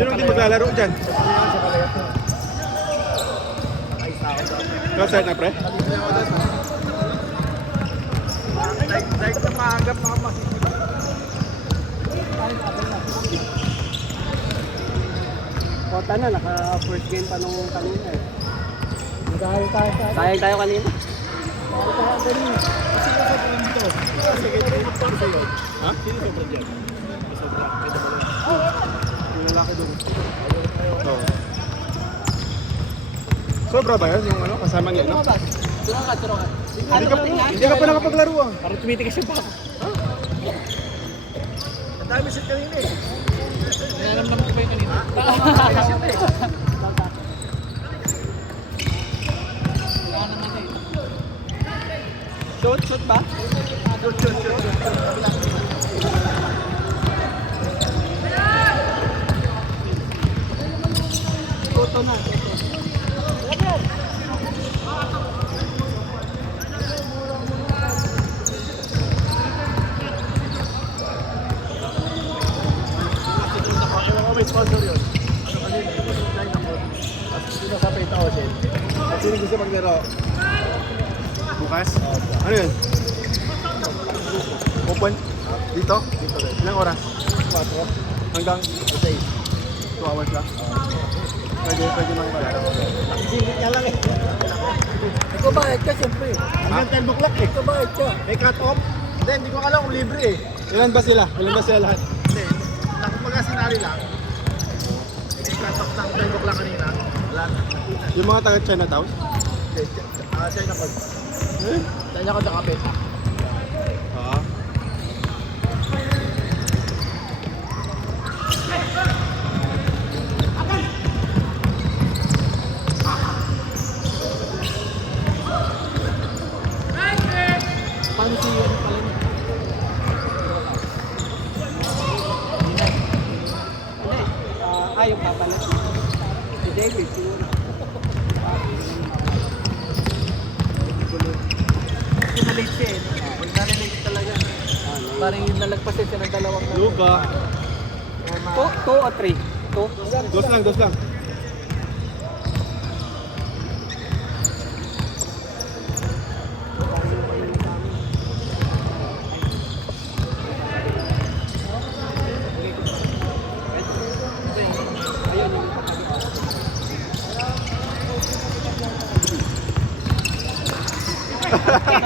Sino hindi maglalaro dyan? Start na, pre? Dahil sa maagap mga masisip. Kota na, naka-first game pa nung kanina eh. Nagahari tayo sa Sayang tayo kanina. Sino sa game dito? Ha? Sino sobra dyan? Yung lalaki doon. Oo. Sobra ba yun? Yung ano, kasama niya, no? Turang ka. Hindi ka pa nakapaglaro ah. Parang tumitigas yung baka. Ang dami siya kanina eh. Nanamnam ko pa yung kanina. Shoot ba? Shoot. Toto na. May sponsor yun. Kanina, yung design ako. At sinasapay tao siya. At sino gusto maglaro? Bukas? Ano yun? Open? Dito? Dito rin. Ilang oras? 4. Hanggang 6. 2 hours lang? Pwede makikalaro. Singit niya lang eh. Ikaw bayad ka siyempre. Hanggang 10 o'clock eh. Ikaw bayad ka. May cut off? Hindi ko alam kung libre eh. Ilan ba sila? Ilan ba sila lahat? Hindi. Kumbaga sinali lang. May cut off ng 10 o'clock kanina. Wala na. Yung mga taga Chinatown? Hindi. China Code. Eh? China Code nakapit. Oo. Pansi yun pala niya. Ayaw pa pala. Si David, siguro. Sinalate siya eh. Nalilate talaga. Parang yung nalagpasin siya ng dalawang Luka. 2 o 3? 2? Dos lang.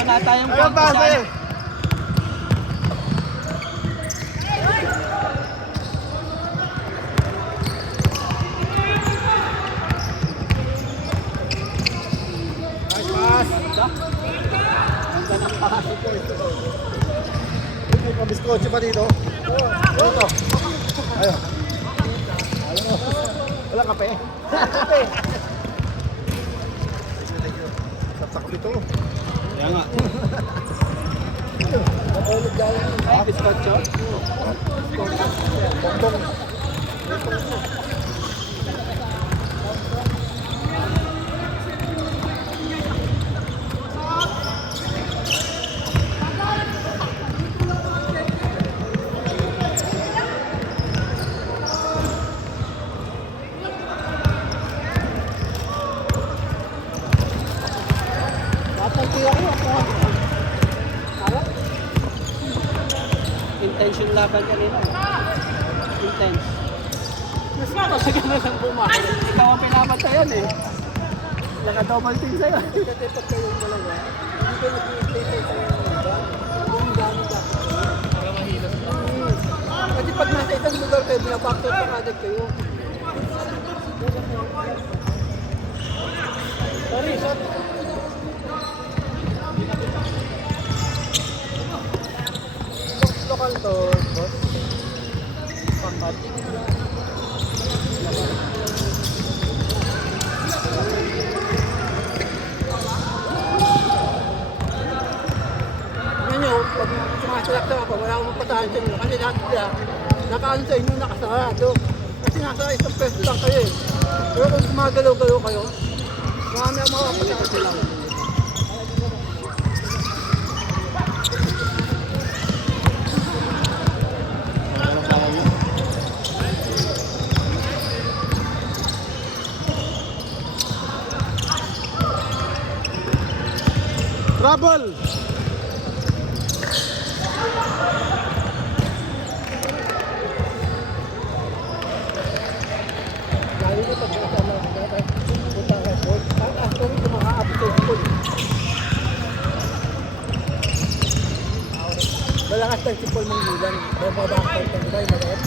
Wala tayong Ano ba kasi? Pass. Ganda ng pasok ko ito. May pabiskotse pa dito. Ano to? Ayun. Walang kape. Kape. Tatak dito. Kaya nga. Napulog gaya. Ay, biskotso? Bongbong. Intense yung laban kanina. Intense. Mas talaga na lang bumakas. Ikaw ang pinapatayan eh. Naka-double team sa'yo. Kasi pag kayo talaga, hindi kayo nag-i-play sa'yo ng iba. Yung gamit ka. Kasi pag nasa isang lugar kayo, binabaktot pa agad kayo. Sorry, sorry. Lokal to, boss. Pangkat. Yan yun, pag sumasalakta ako, wala akong mapatahan sa inyo. Kasi lahat sila, nakaano sa inyo, nakasarado. Kasi nasa isang pwesto lang kayo eh. Pero kung gumagalaw-galaw kayo, marami ang mga kapatahan sila. Trouble! Lalo na pag kasama ko na punta ka po. After ito maka-update ko. Malakas tayo si Paul Manggulan. Bababakal ka nila yung malakas.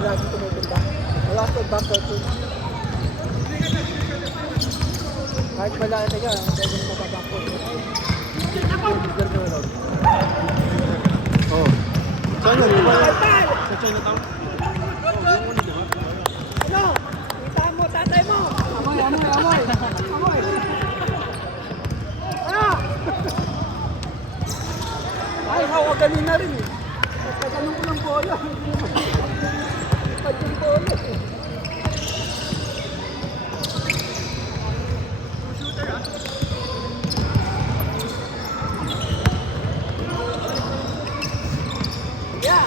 Lagi tumutumba. Malakas tayo bakal ko. Kahit malaki ka, pwede mo mababakal. Oh. Saan yan? Di ba? Sa Chinatown? Ano? Kitaan mo, tatay mo! Amoy! Ah! Ay, hawagaling na rin eh. Pagkaganong ko ng bola. Pag yung bola eh. Yeah!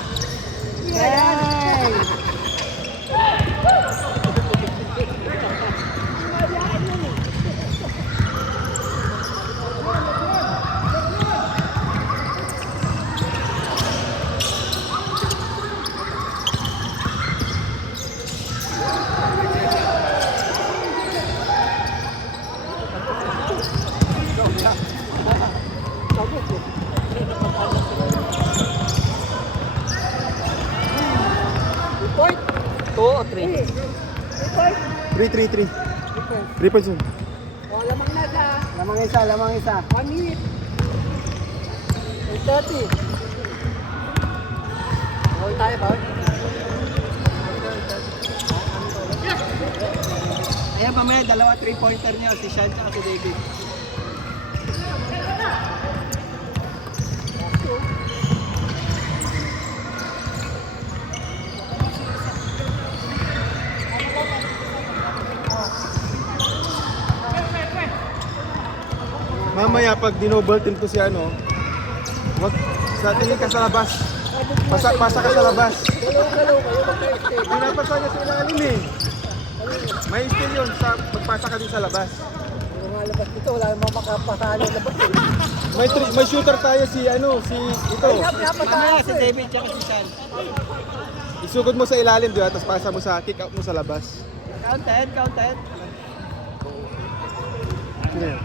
Report? 2 o 3? Report? 3-3-3. 3 points yun. O, lamang na sa Lamang isa. 1 minute. 30. Bawal tayo, bawal. Ayan, mamaya, dalawa 3-pointer niyo, si Sean at si David. Mamaya pag dinoble team to si ano, wag sa tingin ka sa labas. Pasa ka sa labas. Galaw-galaw kayo, magka-stay. Pinapasa niya sa ilalim eh. May skill yun sa pagpasa ka din sa labas. Yung nga labas dito, wala namang makapasalo labas eh. May shooter tayo si ano, si ito. Mamaya, si David at si Sean. Isugod mo sa ilalim, di ba? Tapos pasa mo sa kick out mo sa labas. Counted. Sino yan?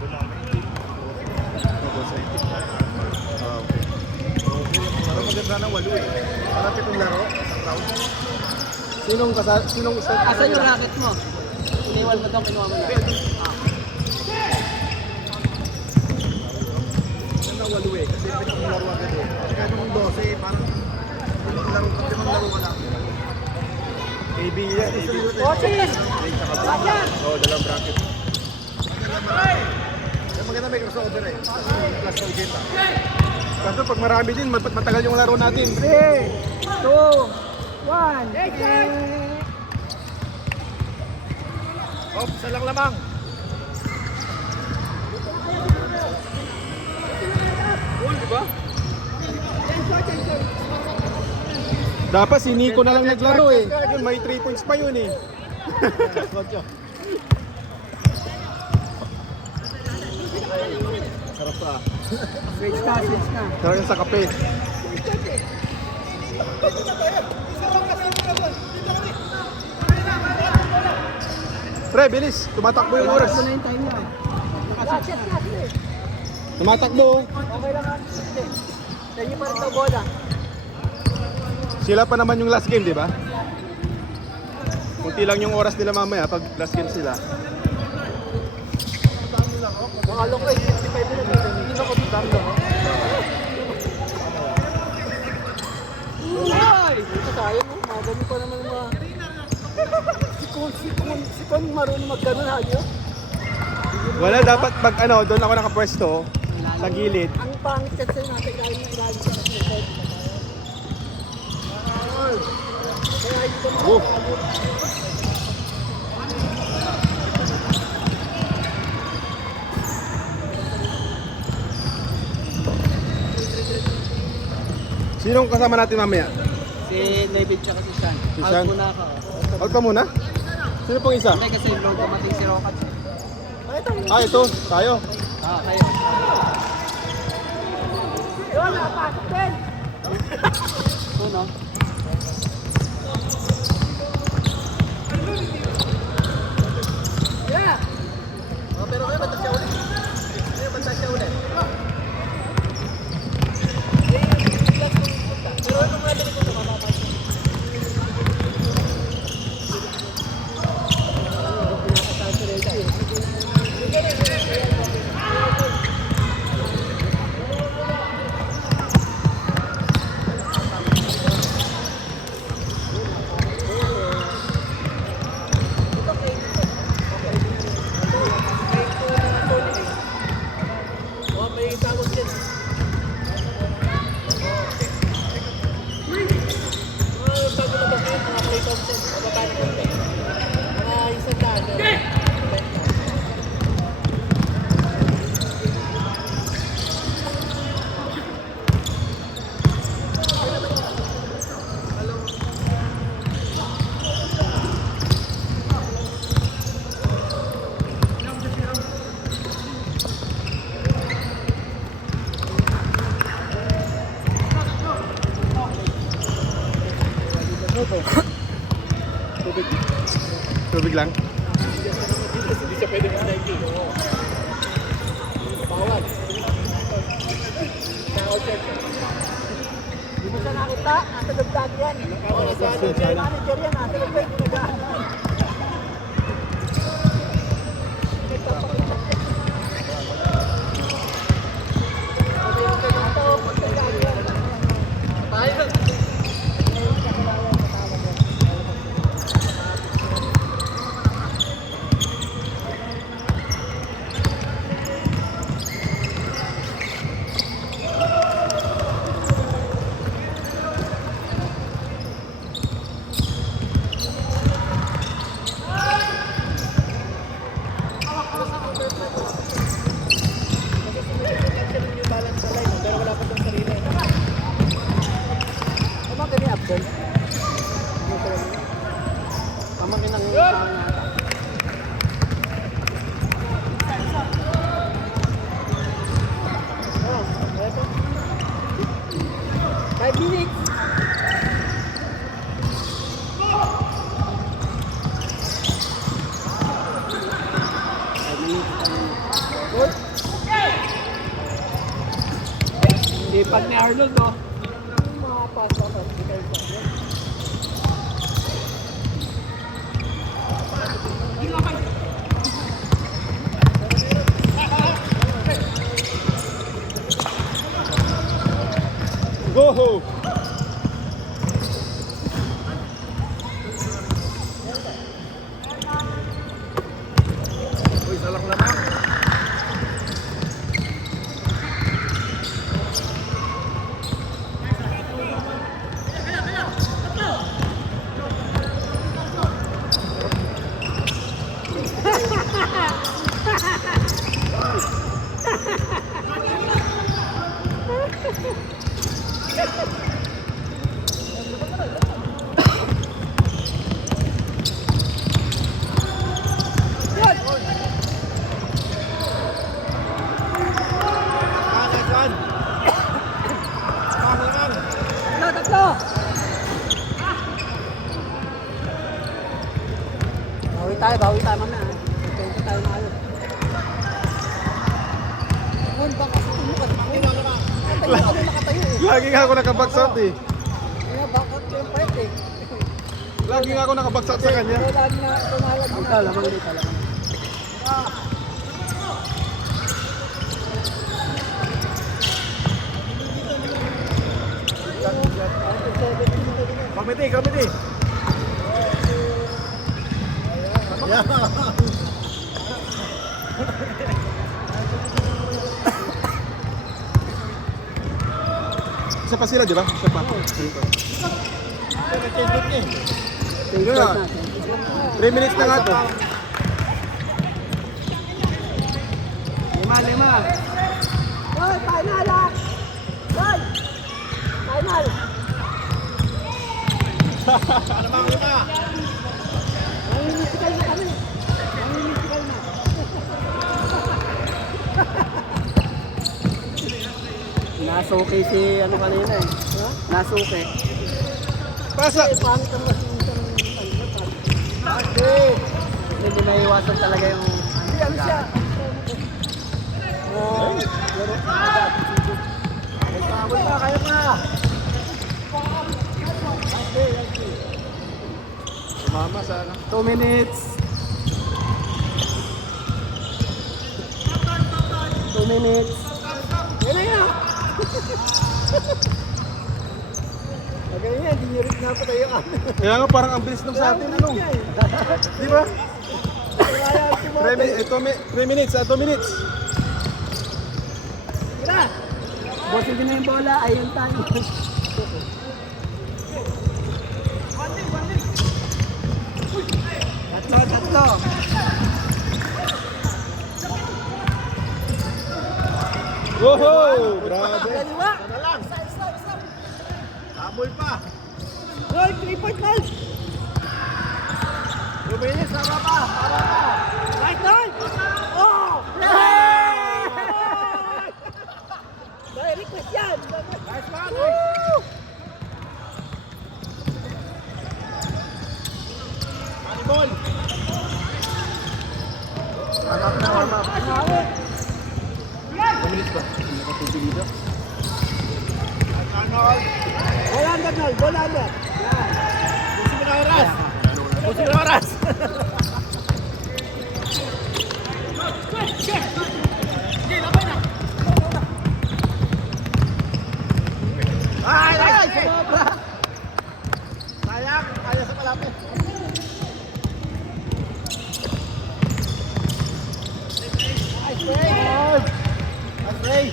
Parang maganda ng 8 eh. Parang 7 laro. Sinong Asan yung racket mo? Iniwan mo daw, kinuha mo na. Maganda ng 8 eh. Kasi 7 laro agad eh. Kaya nung 12, parang 7 laro ka lang. AB yan. Coaches! Oo, dalawang bracket. Maganda may crossover eh. Plus ng game ah. Kaso pag marami din, matagal yung laro natin. 3, 2, 1. Oh, isa lang lamang. Cool, di ba? Dapat si Nico na lang naglaro eh. Yun, may 3 points pa yun eh. Sarap pa. Switch na. Sarap yung sa kape. Pre, bilis. Tumatakbo yung oras. Ito na yung time niya. Tumatakbo. Okay lang ang Sa inyo pa rin ang bola. Sila pa naman yung last game, di ba? Kunti lang yung oras nila mamaya pag last game sila. Mga long range, 55 minutes. Hindi na ko tutang lang. Ito tayo, magano pa naman mga... Si Kon marunong magganon hagyo. Wala, dapat pag ano, doon ako nakapwesto sa gilid. Ang pangit kasi natin dahil yung ilalim sa record. Kaya hindi ko makakabot. Sinong kasama natin mamaya? Si David tsaka si Sean. Si Sean? Out muna ako. Out ka muna? Sino pong isa? Hindi kasi vlog dumating si Rokat. Pakita mo. Ah, ito. Tayo. Kayo. Yun, nakapasok din. Ano? Yeah. Oh, pero kayo, basta siya ulit. Kayo, basta siya ulit. Pero ano mga dali ko ito, mapapasok. Oh, may tawag din. Bago na ba kayo, mga Clay Thompson, mababa na konti. Mga isang daan. Tubig lang. Hindi siya pwede mag-90. Bawal. Hindi mo siya nakita, nasa lugdad yan. Manager yan, nasa lugdad yan. Pamakin ng Five minutes. Ipad ni Arnold, oh. Mga pasok at bigay ko. Go! Uy, salak naman. Tatlo! Bawi tayo mamaya. Pwede tayo na kayo. Ano ba kasi tumukas ako? Ano nakatayo eh? Lagi nga ako nakabagsat eh. Kaya bakit yung part eh? Lagi nga ako nakabagsat sa kanya. Kaya lagi na tumalag na. Talamang ulit, talamang. Committee. Isa pa sila, di ba? Isa pa. Tingnan na. 3 minutes na nga to. 5. Hoy, final ah! Hoy! Final! Mamimisikal na kami. Mamimisikal na. Nasa Nasuki si ano kanina eh. Nasuki. Pasa! Eh, pangit ang mas minsan ng Kasi hindi naiwasan talaga yung ano siya? Laro. Pagpagod ka, kaya ka. Mama sana. 2 minutes. 2 minutes. Yan na yan. Magaling yan, di niya rin napatayan. Kaya nga parang ang bilis nung sa atin, ano? Di ba? 3 minutes, 2 minutes. Tira! Bossing din na yung bola. Ayun tayo. Tatlo. Wow! Grabe! Kaliwa. Habol pa! Goal, 3-point goal. 2 minutes, sama pa! Right goal. Oh! Dahil request yan. Nice man! Woo! Ball! Hanap na, hanap. Hanap. 1 minute ba? Bola under, Nol. Bola under. Pusin mo na oras! Pusin mo na oras! Ay! Ay! Sayang! Ayaw sa palapit. Nice play. Nice play!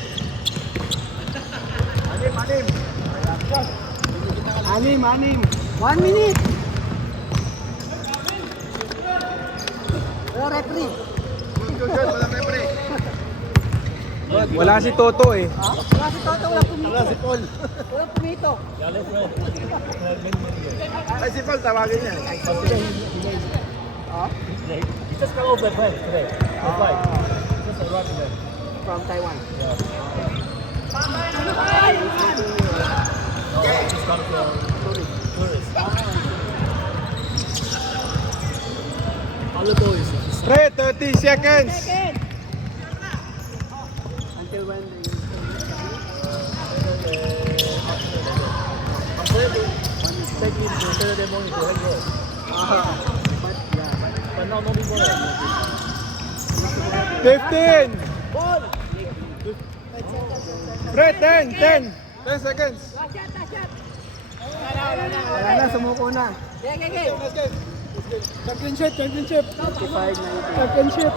Anim! Anim. 1 minute. Wala referee. Good, walang referee. Wala si Toto eh. Wala si Toto, wala pumito. Wala si Paul. Wala pumito. Ay, si Paul, tawagin niya. From Taiwan. Pre, 30 seconds. Second. Until when they... 15. Ball. Pre, 10 seconds. Last shot. Wala na, sumuko na. Okay. Championship. 55, 90. Championship.